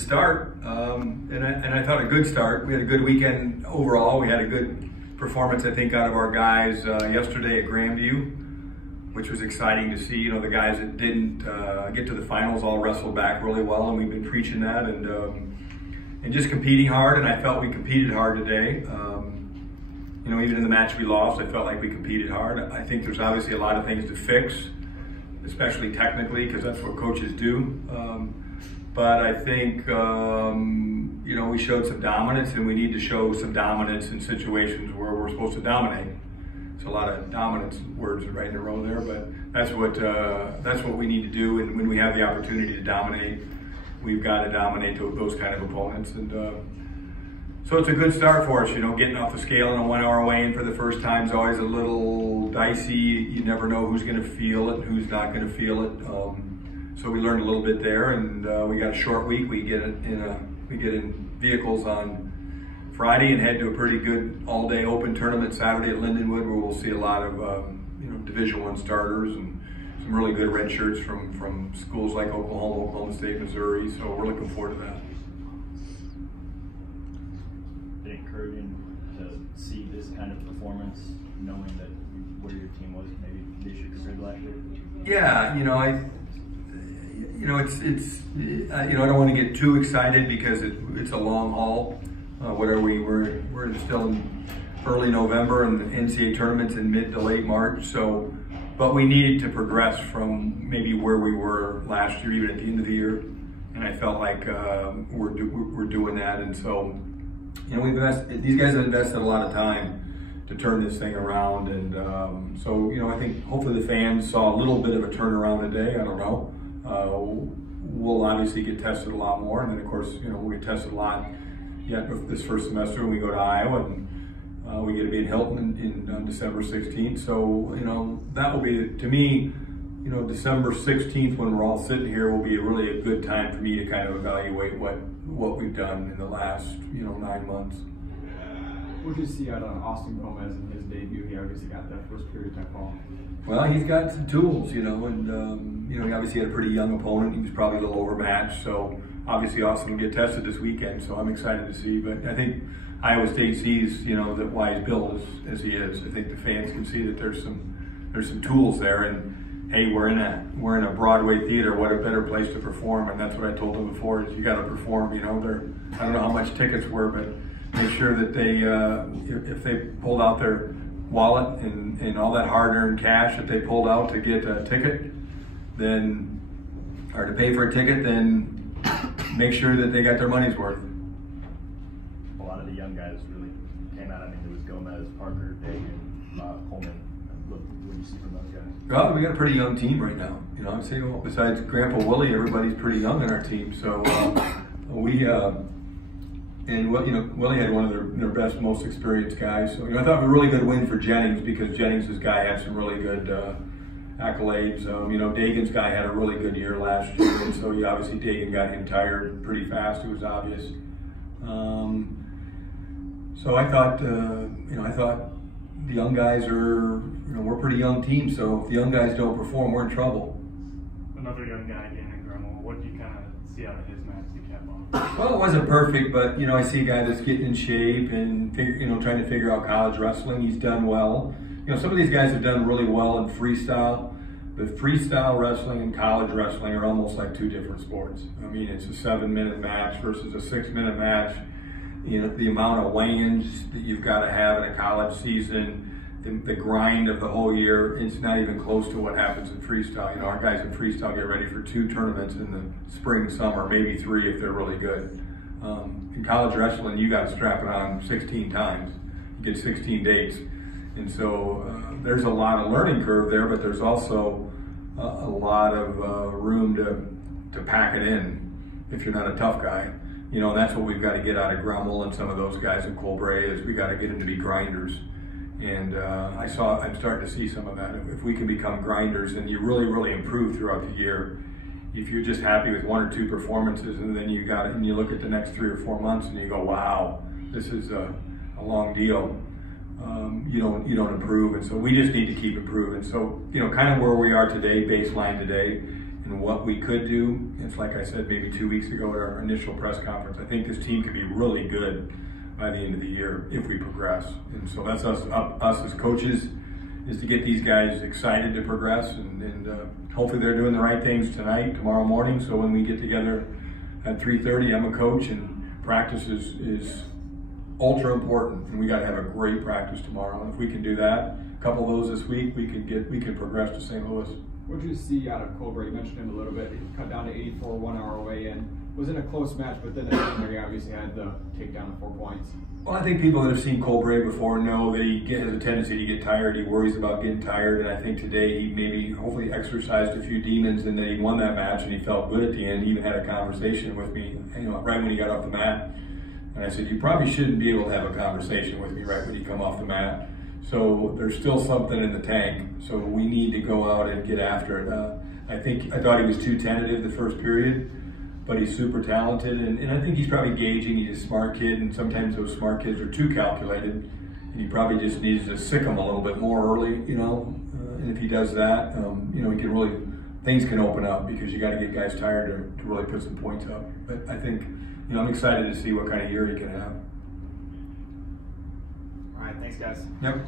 start, and I thought a good start. We had a good weekend overall. We had a good performance, I think, out of our guys yesterday at Grandview, which was exciting to see. You know, the guys that didn't get to the finals all wrestled back really well, and we've been preaching that and just competing hard. And I felt we competed hard today. You know, even in the match we lost, I felt like we competed hard. I think there's obviously a lot of things to fix, especially technically, because that's what coaches do. But I think, you know, we showed some dominance, and we need to show some dominance in situations where we're supposed to dominate. It's a lot of dominance words right in a row there, but that's what we need to do. And when we have the opportunity to dominate, we've got to dominate those kind of opponents. And so it's a good start for us. You know, getting off the scale in a 1 hour weigh-in for the first time is always a little dicey. You never know who's going to feel it and who's not going to feel it. So we learned a little bit there, and we got a short week. We get in vehicles on Friday and head to a pretty good all-day open tournament Saturday at Lindenwood, where we'll see a lot of you know, Division I starters and some really good red shirts from schools like Oklahoma, Oklahoma State, Missouri. So we're looking forward to that. Been encouraging to see this kind of performance, knowing that where your team was maybe this year compared to last year. Yeah, you know, you know, you know, I don't want to get too excited because it's a long haul. We're still in early November, and the NCAA tournament's in mid to late March. So, but we needed to progress from maybe where we were last year, even at the end of the year. And I felt like we're doing that. And so, you know, these guys have invested a lot of time to turn this thing around. And so, you know, I think hopefully the fans saw a little bit of a turnaround today. I don't know. We'll obviously get tested a lot more, and then of course, you know, we'll get tested a lot yet this first semester when we go to Iowa, and we get to be in Hilton on December 16th. So, you know, that will be, to me, you know, December 16th when we're all sitting here will be really a good time for me to kind of evaluate what we've done in the last, you know, 9 months. What did you see out of Austin Gomez in his debut? He obviously got that first period type ball. Well, he's got some tools, you know, and you know, he obviously had a pretty young opponent. He was probably a little overmatched, so obviously Austin will get tested this weekend. So I'm excited to see. But I think Iowa State sees, you know, that why he's built as he is. I think the fans can see that there's some tools there, and hey, we're in a Broadway theater. What a better place to perform, and that's what I told them before: is you got to perform. You know, I don't know how much tickets were, but make sure that they, if they pulled out their wallet and all that hard-earned cash that they pulled out to get a ticket, then, or to pay for a ticket, then make sure that they got their money's worth. A lot of the young guys really came out. I mean, there was Gomez, Parker, Dagan, Coleman. What do you see from those guys? Well, we got a pretty young team right now. You know, I'm saying, well, besides Grandpa Willie, everybody's pretty young in our team. So and you know, Willie had one of their best, most experienced guys. So, you know, I thought a really good win for Jennings, because Jennings' guy had some really good accolades. You know, Dagan's guy had a really good year last year, and so obviously Dagan got him tired pretty fast. It was obvious. So I thought, you know, I thought the young guys are, you know, we're a pretty young team. So if the young guys don't perform, we're in trouble. Another young guy, Dan Grummel. What do you kind of see out of his match to cap on? Well, it wasn't perfect, but you know, I see a guy that's getting in shape and trying to figure out college wrestling. He's done well. You know, some of these guys have done really well in freestyle, but freestyle wrestling and college wrestling are almost like two different sports. I mean, it's a 7-minute match versus a 6-minute match. You know, the amount of weigh-ins that you've got to have in a college season, the grind of the whole year, it's not even close to what happens in freestyle. You know, our guys in freestyle get ready for 2 tournaments in the spring, summer, maybe 3 if they're really good. In college wrestling, you got to strap it on 16 times. You get 16 dates. And so there's a lot of learning curve there, but there's also a lot of room to pack it in if you're not a tough guy. You know, that's what we've got to get out of Grummel and some of those guys in Colbert, is we got to get them to be grinders. And I'm starting to see some of that. If we can become grinders, then you really, really improve throughout the year. If you're just happy with 1 or 2 performances, and then you got it, and you look at the next 3 or 4 months, and you go, "Wow, this is a long deal." You don't improve, and so we just need to keep improving. So, you know, kind of where we are today, baseline today, and and what we could do. It's like I said maybe 2 weeks ago at our initial press conference. I think this team could be really good by the end of the year if we progress. And so that's us as coaches, is to get these guys excited to progress, and hopefully they're doing the right things tonight, tomorrow morning. So when we get together at 3:30, I'm a coach, and practice is ultra important, and we got to have a great practice tomorrow. And if we can do that, a couple of those this week, we can progress to St. Louis. What did you see out of Colbert? You mentioned him a little bit. He cut down to 84, 1 hour away, and was in a close match, but then at the end there he obviously had the takedown of 4 points. Well, I think people that have seen Colbert before know that he has a tendency to get tired. He worries about getting tired, and I think today he maybe hopefully exercised a few demons, and then he won that match, and he felt good at the end. He even had a conversation with me, right when he got off the mat. And I said, you probably shouldn't be able to have a conversation with me right when you come off the mat. So there's still something in the tank. So we need to go out and get after it. I thought he was too tentative the first period, but he's super talented, and I think he's probably gauging. He's a smart kid, and sometimes those smart kids are too calculated, and he probably just needs to sick them a little bit more early, and if he does that, he can really, things can open up, because you got to get guys tired to really put some points up. But I think, I'm excited to see what kind of year he can have. All right, thanks guys. Yep.